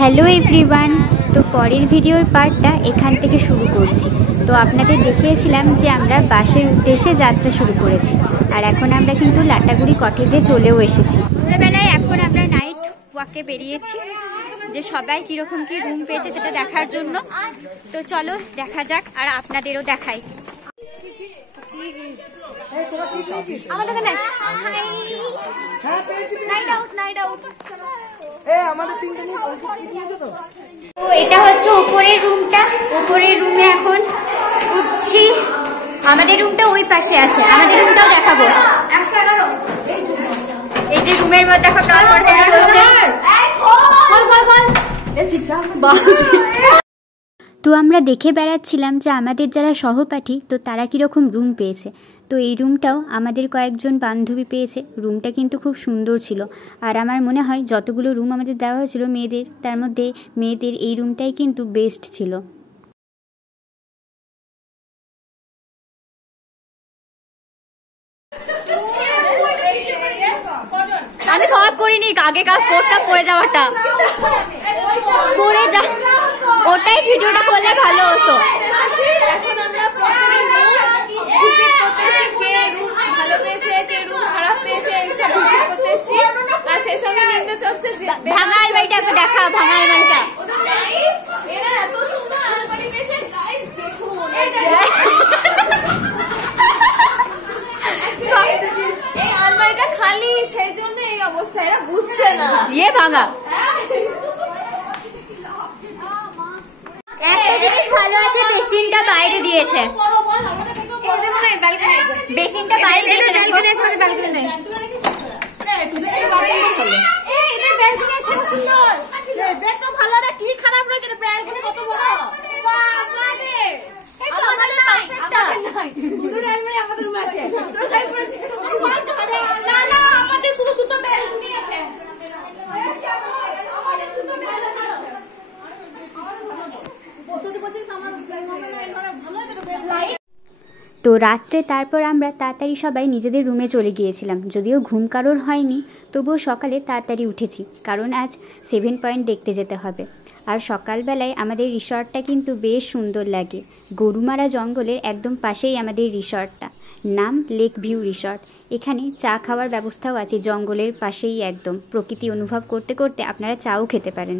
Hello everyone. তো পরের ভিডিওর পার্টটা এখান থেকে শুরু করছি। তো আপনাদের দেখিয়েছিলাম যে আমরা বাসের উদ্দেশ্যে যাত্রা শুরু করেছি, আর এখন আমরা কিন্তু লাটাগুড়ি কটেজে চলেও এসেছি। ছোটবেলায় এখন আমরা নাইট ওয়াকে বেরিয়েছি, যে সবাই কীরকম কী রুম পেয়েছে সেটা দেখার জন্য। তো চলো দেখা যাক, আর আপনাদেরও দেখাই। তো এটা হচ্ছে উপরের রুমটা। উপরের রুমে এখন উঠছি। আমাদের রুমটা ওই পাশে আছে, আমাদের রুমটাও দেখাবো। এই যে রুমের মধ্যে এখন তো আমরা দেখে বেড়াচ্ছিলাম যে আমাদের যারা সহপাঠী তো তারা কীরকম রুম পেয়েছে। তো এই রুমটাও আমাদের কয়েকজন বান্ধবী পেয়েছে। রুমটা কিন্তু খুব সুন্দর ছিল, আর আমার মনে হয় যতগুলো রুম আমাদের দেওয়া হয়েছিল মেয়েদের, তার মধ্যে মেয়েদের এই রুমটাই কিন্তু বেস্ট ছিল। আমি সব করিনি, আগে কাজ করতাম, পড়ে যাওয়াটা ওটাই ভিডিওটা করলে ভালো হতো। ভাঙা আলমারিটা দেখা, ভাঙা আলমারিটা এই আলমারিটা খালি, সেই জন্য এই অবস্থা। এরা বুঝছে না দিয়ে ভাঙা। একটা জিনিস ভালো আছে, বেসিনটা বাইরে দিয়েছে। বেসিনটা বাইরে দিয়েছে, ব্যালকনি আছে, আমাদের ব্যালকনি নেই। দেখটা ভালো রে, কি খারাপ রে, ব্যালকনি কত বড়। বাবা রে, এটা আমাদের পাশেরটা নাই। দুটো আলমারি আমাদের রুমে আছে। তোর গাড়ি পড়েছে। না না, আমাদের শুধু দুটো ব্যালকনি আছে। তো রাত্রে তারপর আমরা তাড়াতাড়ি সবাই নিজেদের রুমে চলে গিয়েছিলাম। যদিও ঘুম কারোর হয়নি, তবুও সকালে তাড়াতাড়ি উঠেছি, কারণ আজ 7 পয়েন্ট দেখতে যেতে হবে। আর সকালবেলায় আমাদের রিসর্টটা কিন্তু বেশ সুন্দর লাগে। গরুমারা জঙ্গলের একদম পাশেই আমাদের রিসর্টটা, নাম লেক ভিউ রিসর্ট। এখানে চা খাওয়ার ব্যবস্থাও আছে, জঙ্গলের পাশেই একদম। প্রকৃতি অনুভব করতে করতে আপনারা চাও খেতে পারেন।